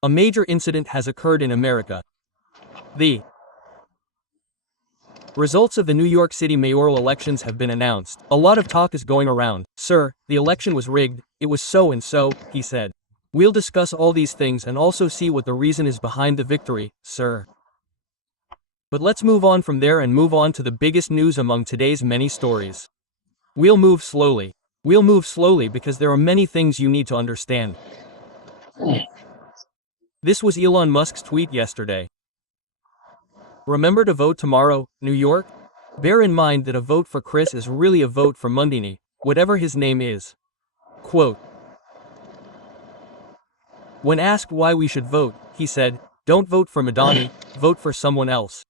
A major incident has occurred in America. The results of the New York City mayoral elections have been announced. A lot of talk is going around. Sir, the election was rigged, it was so and so, he said. We'll discuss all these things and also see what the reason is behind the victory, sir. But let's move on from there and move on to the biggest news among today's many stories. We'll move slowly. We'll move slowly because there are many things you need to understand. This was Elon Musk's tweet yesterday. Remember to vote tomorrow, New York? Bear in mind that a vote for Chris is really a vote for Mamdani, whatever his name is. Quote. When asked why we should vote, he said, don't vote for Mamdani, vote for someone else.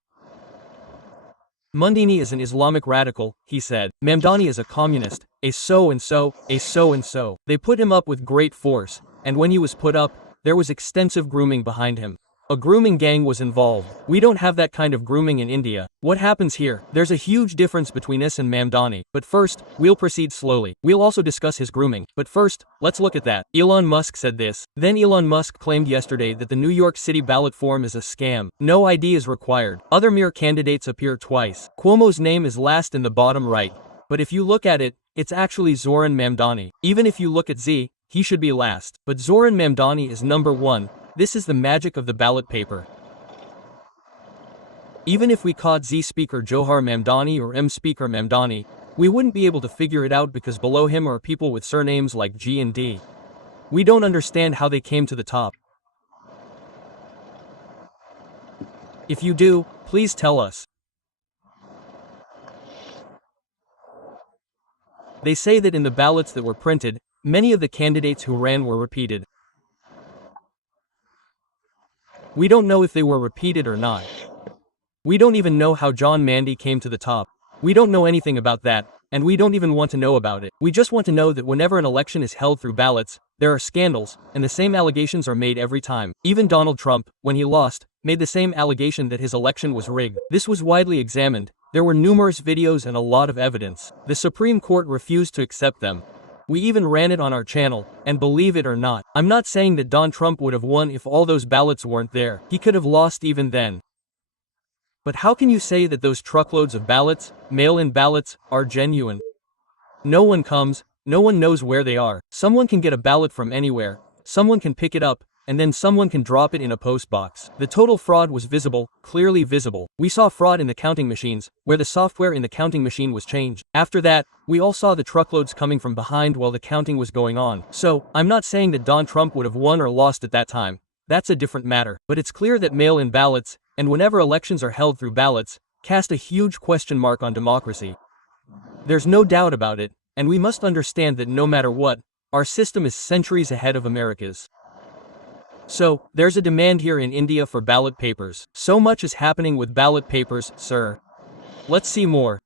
Mamdani is an Islamic radical, he said. Mamdani is a communist, a so-and-so, a so-and-so. They put him up with great force, and when he was put up, there was extensive grooming behind him. A grooming gang was involved. We don't have that kind of grooming in India. What happens here? There's a huge difference between us and Mamdani. But first, we'll proceed slowly. We'll also discuss his grooming. But first, let's look at that. Elon Musk said this. Then Elon Musk claimed yesterday that the New York City ballot form is a scam. No ID is required. Other mere candidates appear twice. Cuomo's name is last in the bottom right. But if you look at it, it's actually Zohran Mamdani. Even if you look at Z, he should be last. But Zohran Mamdani is number 1. This is the magic of the ballot paper. Even if we caught Z Speaker Zohran Mamdani or M Speaker Mamdani, we wouldn't be able to figure it out because below him are people with surnames like G and D. We don't understand how they came to the top. If you do, please tell us. They say that in the ballots that were printed, many of the candidates who ran were repeated. We don't know if they were repeated or not. We don't even know how John Mandy came to the top. We don't know anything about that, and we don't even want to know about it. We just want to know that whenever an election is held through ballots, there are scandals, and the same allegations are made every time. Even Donald Trump, when he lost, made the same allegation that his election was rigged. This was widely examined. There were numerous videos and a lot of evidence. The Supreme Court refused to accept them. We even ran it on our channel, and believe it or not, I'm not saying that Don Trump would have won if all those ballots weren't there. He could have lost even then. But how can you say that those truckloads of ballots, mail-in ballots, are genuine? No one comes, no one knows where they are. Someone can get a ballot from anywhere, someone can pick it up, and then someone can drop it in a post box. The total fraud was visible, clearly visible. We saw fraud in the counting machines, where the software in the counting machine was changed. After that, we all saw the truckloads coming from behind while the counting was going on. So, I'm not saying that Don Trump would have won or lost at that time. That's a different matter. But it's clear that mail-in ballots, and whenever elections are held through ballots, cast a huge question mark on democracy. There's no doubt about it, and we must understand that no matter what, our system is centuries ahead of America's. So, there's a demand here in India for ballot papers. So much is happening with ballot papers, sir. Let's see more.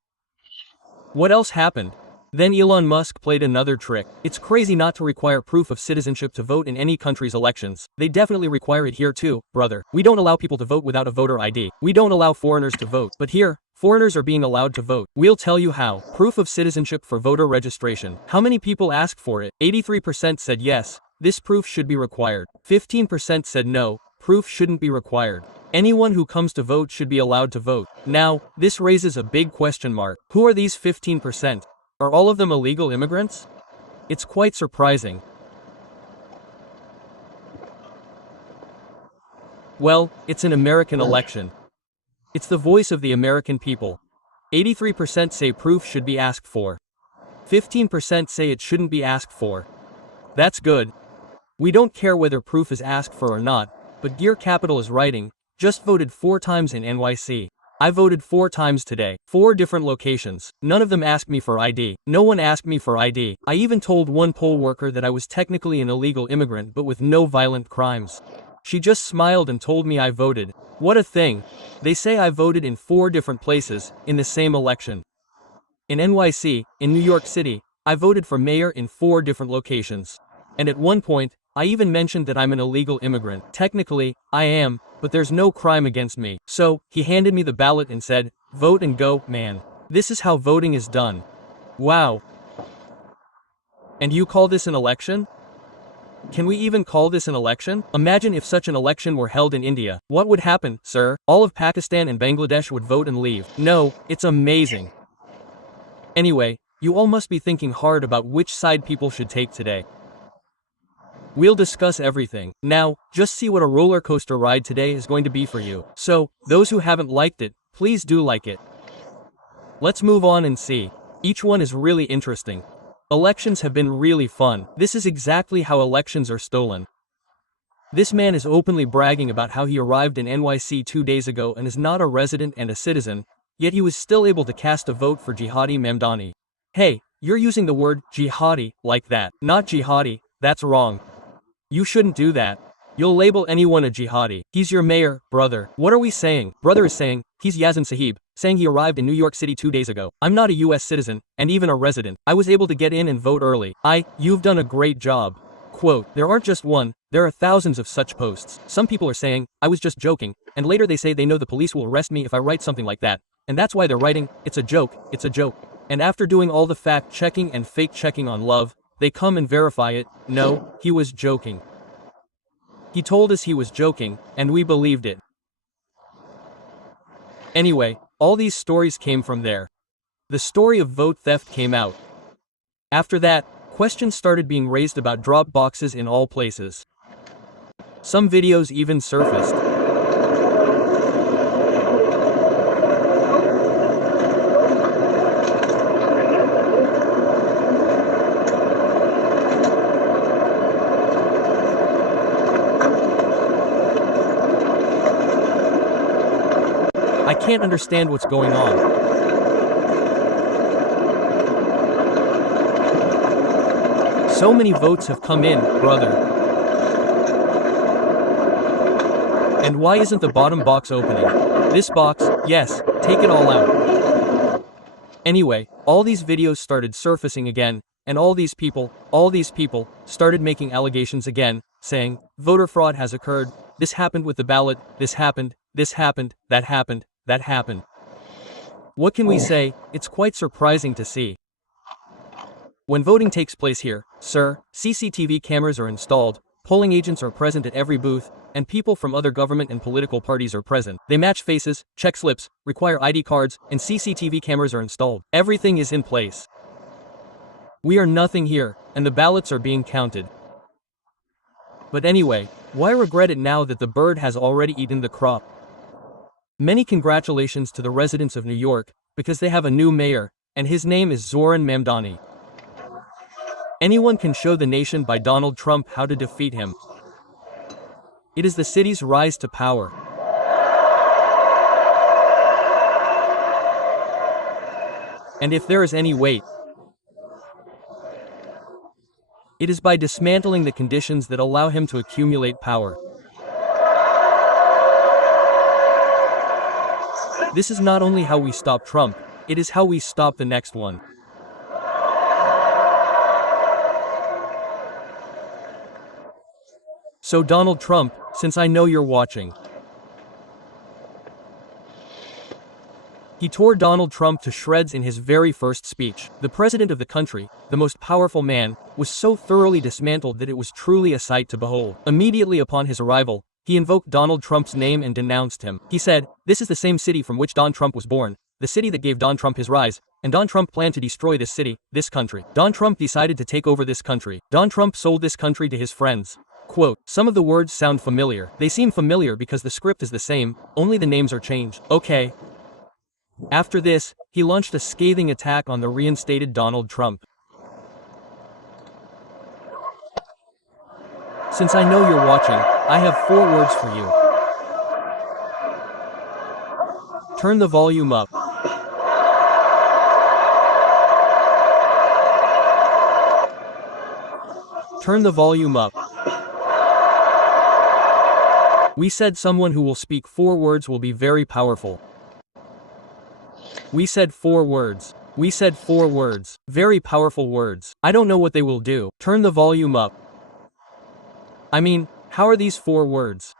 What else happened? Then Elon Musk played another trick. It's crazy not to require proof of citizenship to vote in any country's elections. They definitely require it here too, brother. We don't allow people to vote without a voter ID. We don't allow foreigners to vote. But here, foreigners are being allowed to vote. We'll tell you how. Proof of citizenship for voter registration. How many people asked for it? 83% said yes. This proof should be required. 15% said no, proof shouldn't be required. Anyone who comes to vote should be allowed to vote. Now, this raises a big question mark. Who are these 15%? Are all of them illegal immigrants? It's quite surprising. Well, it's an American election. It's the voice of the American people. 83% say proof should be asked for. 15% say it shouldn't be asked for. That's good. We don't care whether proof is asked for or not, but Gear Capital is writing, just voted 4 times in NYC. I voted 4 times today. 4 different locations. None of them asked me for ID. No one asked me for ID. I even told one poll worker that I was technically an illegal immigrant but with no violent crimes. She just smiled and told me I voted. What a thing. They say I voted in 4 different places, in the same election. In NYC, in New York City, I voted for mayor in 4 different locations. And at one point, I even mentioned that I'm an illegal immigrant. Technically, I am, but there's no crime against me. So, he handed me the ballot and said, vote and go, man. This is how voting is done. Wow. And you call this an election? Can we even call this an election? Imagine if such an election were held in India. What would happen, sir? All of Pakistan and Bangladesh would vote and leave. No, it's amazing. Anyway, you all must be thinking hard about which side people should take today. We'll discuss everything. Now, just see what a roller coaster ride today is going to be for you. So, those who haven't liked it, please do like it. Let's move on and see. Each one is really interesting. Elections have been really fun. This is exactly how elections are stolen. This man is openly bragging about how he arrived in NYC 2 days ago and is not a resident and a citizen, yet he was still able to cast a vote for Zohran Mamdani. Hey, you're using the word jihadi like that. Not jihadi, that's wrong. You shouldn't do that. You'll label anyone a jihadi. He's your mayor, brother. What are we saying? Brother is saying, he's Yazan Sahib, saying he arrived in New York City 2 days ago. I'm not a US citizen, and even a resident. I was able to get in and vote early. You've done a great job. Quote, there aren't just one, there are thousands of such posts. Some people are saying, I was just joking, and later they say they know the police will arrest me if I write something like that. And that's why they're writing, it's a joke, it's a joke. And after doing all the fact checking and fake checking on love, they come and verify it. No, he was joking. He told us he was joking, and we believed it. Anyway, all these stories came from there. The story of vote theft came out. After that, questions started being raised about drop boxes in all places. Some videos even surfaced. I can't understand what's going on. So many votes have come in, brother. And why isn't the bottom box opening? This box, yes, take it all out. Anyway, all these videos started surfacing again, and all these people started making allegations again, saying, voter fraud has occurred, this happened with the ballot, this happened, that happened. That happened. What can we say? It's quite surprising to see. When voting takes place here, sir, CCTV cameras are installed, polling agents are present at every booth, and people from other government and political parties are present. They match faces, check slips, require ID cards, and CCTV cameras are installed. Everything is in place. We are nothing here, and the ballots are being counted. But anyway, why regret it now that the bird has already eaten the crop? Many congratulations to the residents of New York, because they have a new mayor, and his name is Zohran Mamdani. Anyone can show the nation by Donald Trump how to defeat him. It is the city's rise to power. And if there is any weight, it is by dismantling the conditions that allow him to accumulate power. This is not only how we stop Trump, it is how we stop the next one. So Donald Trump, since I know you're watching. He tore Donald Trump to shreds in his very first speech. The president of the country, the most powerful man, was so thoroughly dismantled that it was truly a sight to behold. Immediately upon his arrival, he invoked Donald Trump's name and denounced him. He said, this is the same city from which Don Trump was born, the city that gave Don Trump his rise, and Don Trump planned to destroy this city, this country. Don Trump decided to take over this country. Don Trump sold this country to his friends. Quote, some of the words sound familiar. They seem familiar because the script is the same, only the names are changed. Okay. After this, he launched a scathing attack on the reinstated Donald Trump. Since I know you're watching, I have 4 words for you. Turn the volume up. Turn the volume up. We said someone who will speak 4 words will be very powerful. We said 4 words. We said 4 words. Very powerful words. I don't know what they will do. Turn the volume up. I mean, how are these 4 words?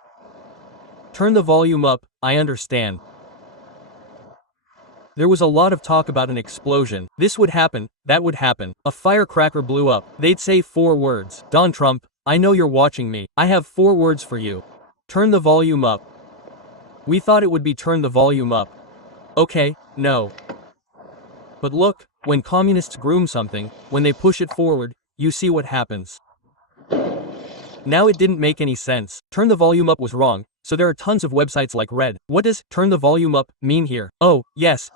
Turn the volume up, I understand. There was a lot of talk about an explosion. This would happen, that would happen. A firecracker blew up. They'd say 4 words. Don Trump, I know you're watching me. I have 4 words for you. Turn the volume up. We thought it would be turn the volume up. Okay, no. But look, when communists groom something, when they push it forward, you see what happens. Now it didn't make any sense. Turn the volume up was wrong, so there are tons of websites like Red. What does turn the volume up mean here? Oh, yes.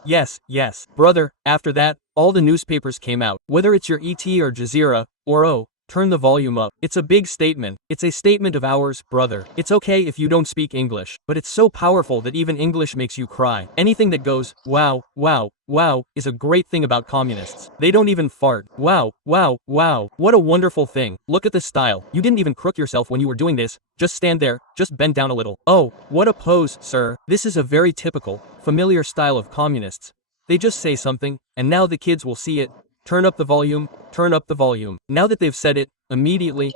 Brother, after that, all the newspapers came out. Whether it's your ET or Jazeera, or oh, turn the volume up. It's a big statement. It's a statement of ours, brother. It's okay if you don't speak English, but it's so powerful that even English makes you cry. Anything that goes, wow, is a great thing about communists. They don't even fart. Wow. What a wonderful thing. Look at the style. You didn't even crook yourself when you were doing this. Just stand there, just bend down a little. Oh, what a pose, sir. This is a very typical, familiar style of communists. They just say something, and now the kids will see it. Turn up the volume, turn up the volume. Now that they've said it, immediately,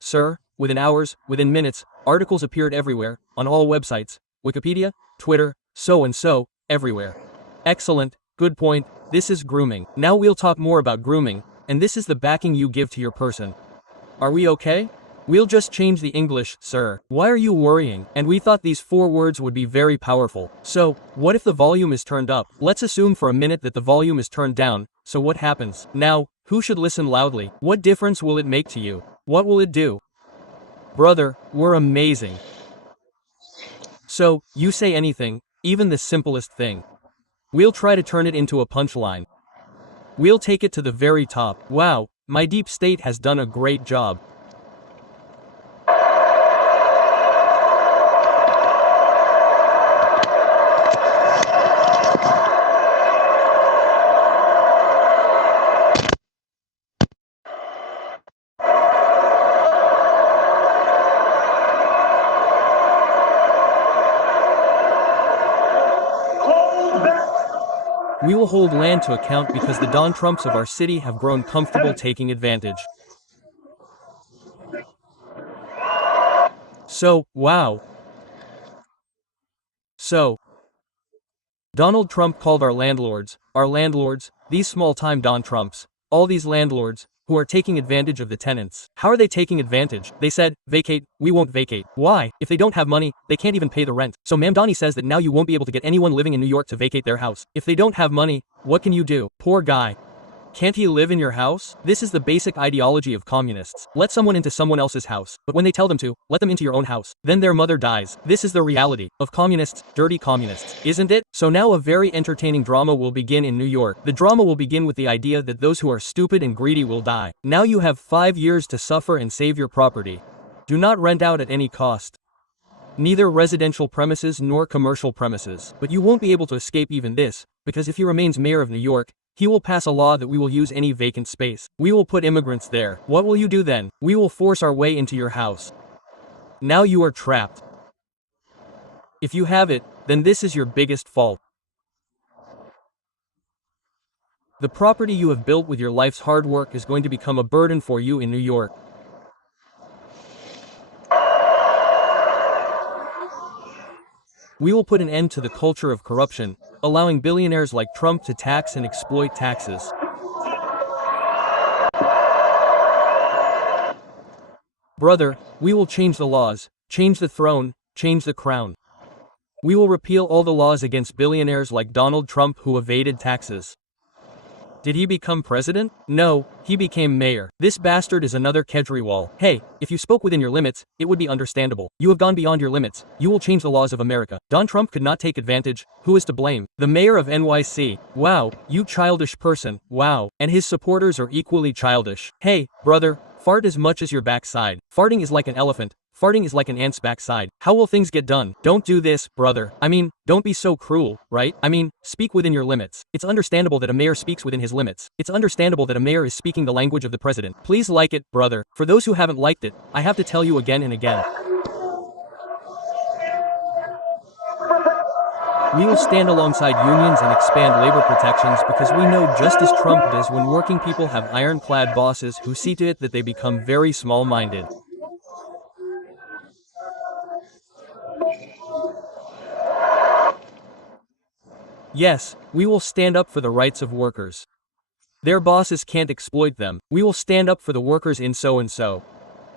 sir, within hours, within minutes, articles appeared everywhere, on all websites, Wikipedia, Twitter, so, everywhere. Excellent, good point, this is grooming. Now we'll talk more about grooming, and this is the backing you give to your person. Are we okay? We'll just change the English, sir. Why are you worrying? And we thought these 4 words would be very powerful. So, what if the volume is turned up? Let's assume for a minute that the volume is turned down, so what happens? Now, who should listen loudly? What difference will it make to you? What will it do? Brother, we're amazing. So, you say anything, even the simplest thing. We'll try to turn it into a punchline. We'll take it to the very top. Wow, my deep state has done a great job. We will hold land to account because the Don Trumps of our city have grown comfortable taking advantage. So, wow. So, Donald Trump called our landlords, these small-time Don Trumps, all these landlords, who are taking advantage of the tenants. How are they taking advantage? They said, vacate, we won't vacate. Why? If they don't have money, they can't even pay the rent. So Mamdani says that now you won't be able to get anyone living in New York to vacate their house. If they don't have money, what can you do? Poor guy. Can't he live in your house? This is the basic ideology of communists. Let someone into someone else's house, but when they tell them to, let them into your own house. Then their mother dies. This is the reality of communists, dirty communists, isn't it? So now a very entertaining drama will begin in New York. The drama will begin with the idea that those who are stupid and greedy will die. Now you have 5 years to suffer and save your property. Do not rent out at any cost. Neither residential premises nor commercial premises. But you won't be able to escape even this, because if he remains mayor of New York, he will pass a law that we will use any vacant space. We will put immigrants there. What will you do then? We will force our way into your house. Now you are trapped. If you have it, then this is your biggest fault. The property you have built with your life's hard work is going to become a burden for you in New York. We will put an end to the culture of corruption, allowing billionaires like Trump to tax and exploit taxes. Brother, we will change the laws, change the throne, change the crown. We will repeal all the laws against billionaires like Donald Trump who evaded taxes. Did he become president? No, he became mayor. This bastard is another Kejriwal. Hey, if you spoke within your limits, it would be understandable. You have gone beyond your limits. You will change the laws of America. Don Trump could not take advantage. Who is to blame? The mayor of NYC. Wow, you childish person. Wow. And his supporters are equally childish. Hey, brother, fart as much as your backside. Farting is like an elephant. Farting is like an ant's backside. How will things get done? Don't do this, brother. I mean, don't be so cruel, right? I mean, speak within your limits. It's understandable that a mayor speaks within his limits. It's understandable that a mayor is speaking the language of the president. Please like it, brother. For those who haven't liked it, I have to tell you again and again. We will stand alongside unions and expand labor protections because we know just as Trump does when working people have ironclad bosses who see to it that they become very small-minded. Yes, we will stand up for the rights of workers. Their bosses can't exploit them. We will stand up for the workers in so and so.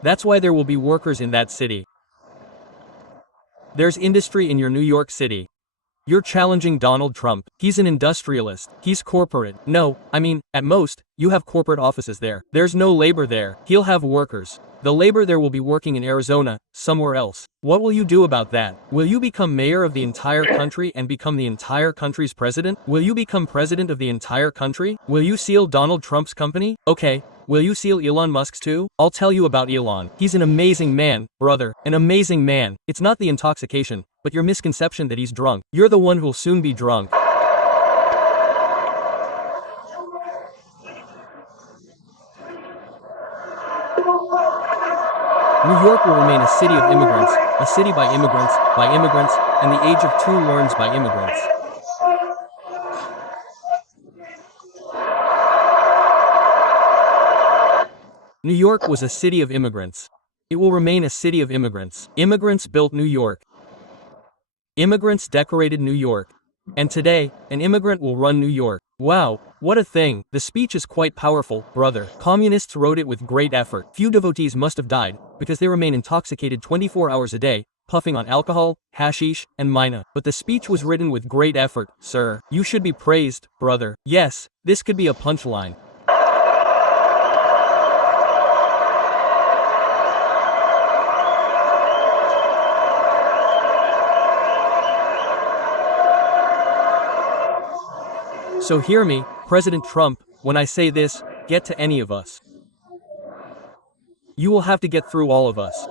That's why there will be workers in that city. There's industry in your New York City. You're challenging Donald Trump. He's an industrialist. He's corporate. No, I mean, at most, you have corporate offices there. There's no labor there. He'll have workers. The labor there will be working in Arizona, somewhere else. What will you do about that? Will you become mayor of the entire country and become the entire country's president? Will you become president of the entire country? Will you seal Donald Trump's company? Okay. Will you seal Elon Musk's too? I'll tell you about Elon. He's an amazing man, brother. An amazing man. It's not the intoxication, but your misconception that he's drunk. You're the one who'll soon be drunk. New York will remain a city of immigrants, a city by immigrants, and the age of two learns by immigrants. New York was a city of immigrants. It will remain a city of immigrants. Immigrants built New York. Immigrants decorated New York. And today, an immigrant will run New York. Wow, what a thing. The speech is quite powerful, brother. Communists wrote it with great effort. Few devotees must have died, because they remain intoxicated 24 hours a day, puffing on alcohol, hashish, and mina. But the speech was written with great effort, sir. You should be praised, brother. Yes, this could be a punchline. So hear me, President Trump, when I say this, get to any of us. You will have to get through all of us.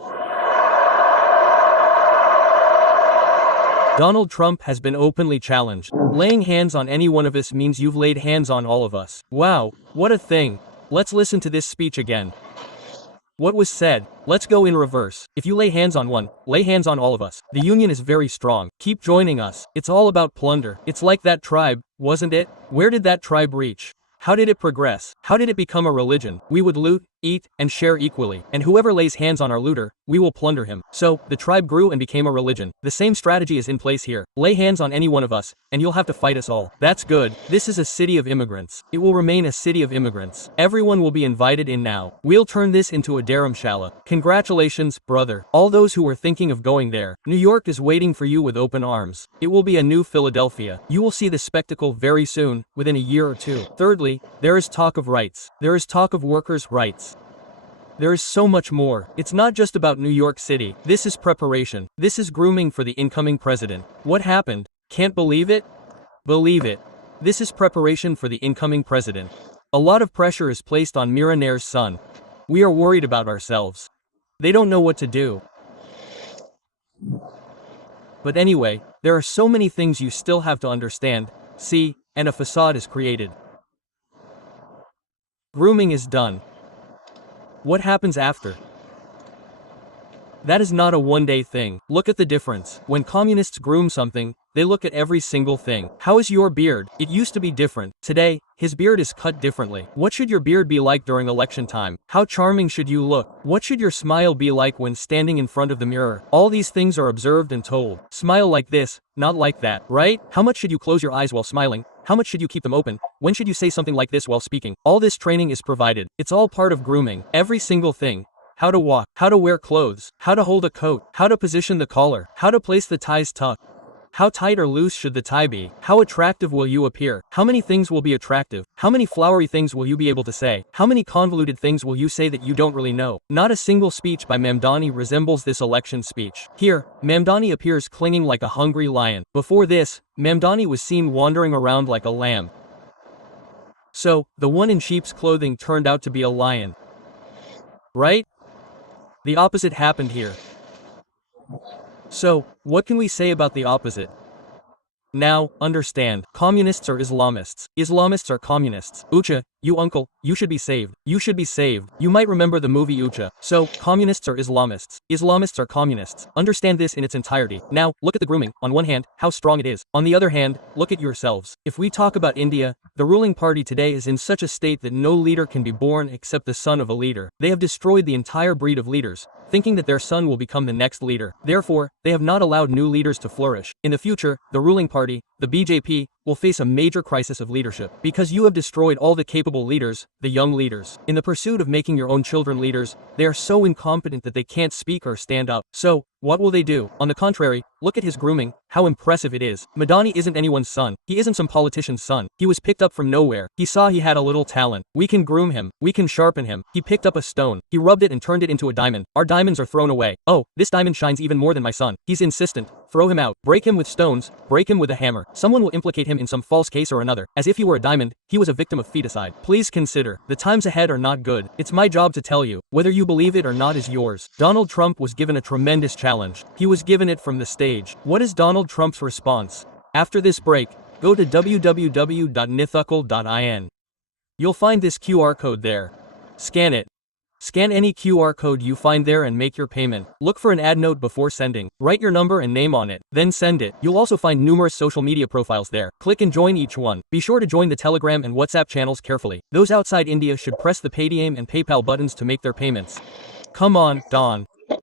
Donald Trump has been openly challenged. Laying hands on any one of us means you've laid hands on all of us. Wow, what a thing. Let's listen to this speech again. What was said? Let's go in reverse. If you lay hands on one, lay hands on all of us. The union is very strong. Keep joining us. It's all about plunder. It's like that tribe, wasn't it? Where did that tribe reach? How did it progress? How did it become a religion? We would loot, eat, and share equally. And whoever lays hands on our looter, we will plunder him. So, the tribe grew and became a religion. The same strategy is in place here. Lay hands on any one of us, and you'll have to fight us all. That's good. This is a city of immigrants. It will remain a city of immigrants. Everyone will be invited in now. We'll turn this into a dharamshala. Congratulations, brother. All those who were thinking of going there. New York is waiting for you with open arms. It will be a new Philadelphia. You will see the spectacle very soon, within a year or two. Thirdly, there is talk of rights. There is talk of workers' rights. There is so much more. It's not just about New York City. This is preparation. This is grooming for the incoming president. What happened? Can't believe it? Believe it. This is preparation for the incoming president. A lot of pressure is placed on Mira Nair's son. We are worried about ourselves. They don't know what to do. But anyway, there are so many things you still have to understand, see, and a facade is created. Grooming is done. What happens after? That is not a one-day thing. Look at the difference. When communists groom something, they look at every single thing. How is your beard? It used to be different. Today, his beard is cut differently. What should your beard be like during election time? How charming should you look? What should your smile be like when standing in front of the mirror? All these things are observed and told. Smile like this, not like that, right? How much should you close your eyes while smiling? How much should you keep them open? When should you say something like this while speaking? All this training is provided. It's all part of grooming. Every single thing. How to walk, how to wear clothes, how to hold a coat, how to position the collar, how to place the tie's tuck. How tight or loose should the tie be? How attractive will you appear? How many things will be attractive? How many flowery things will you be able to say? How many convoluted things will you say that you don't really know? Not a single speech by Mamdani resembles this election speech. Here, Mamdani appears clinging like a hungry lion. Before this, Mamdani was seen wandering around like a lamb. So, the one in sheep's clothing turned out to be a lion. Right? The opposite happened here. So, what can we say about the opposite? Now, understand, communists are Islamists. Islamists are communists. Ucha, you uncle, you should be saved. You should be saved. You might remember the movie Ucha. So, communists are Islamists. Islamists are communists. Understand this in its entirety. Now, look at the grooming. On one hand, how strong it is. On the other hand, look at yourselves. If we talk about India, the ruling party today is in such a state that no leader can be born except the son of a leader. They have destroyed the entire breed of leaders, thinking that their son will become the next leader. Therefore, they have not allowed new leaders to flourish. In the future, the ruling party, the BJP, will face a major crisis of leadership, because you have destroyed all the capable capable leaders, the young leaders. In the pursuit of making your own children leaders, they are so incompetent that they can't speak or stand up. So, what will they do? On the contrary, look at his grooming, how impressive it is. Mamdani isn't anyone's son. He isn't some politician's son. He was picked up from nowhere. He saw he had a little talent. We can groom him. We can sharpen him. He picked up a stone. He rubbed it and turned it into a diamond. Our diamonds are thrown away. Oh, this diamond shines even more than my son. He's insistent. Throw him out. Break him with stones. Break him with a hammer. Someone will implicate him in some false case or another. As if he were a diamond, he was a victim of feticide. Please consider. The times ahead are not good. It's my job to tell you. Whether you believe it or not is yours. Donald Trump was given a tremendous challenge. He was given it from the stage. What is Donald Trump's response? After this break, go to www.nithukal.in. You'll find this QR code there. Scan it. Scan any QR code you find there and make your payment. Look for an ad note before sending. Write your number and name on it. Then send it. You'll also find numerous social media profiles there. Click and join each one. Be sure to join the Telegram and WhatsApp channels carefully. Those outside India should press the Paytm and PayPal buttons to make their payments. Come on, Don.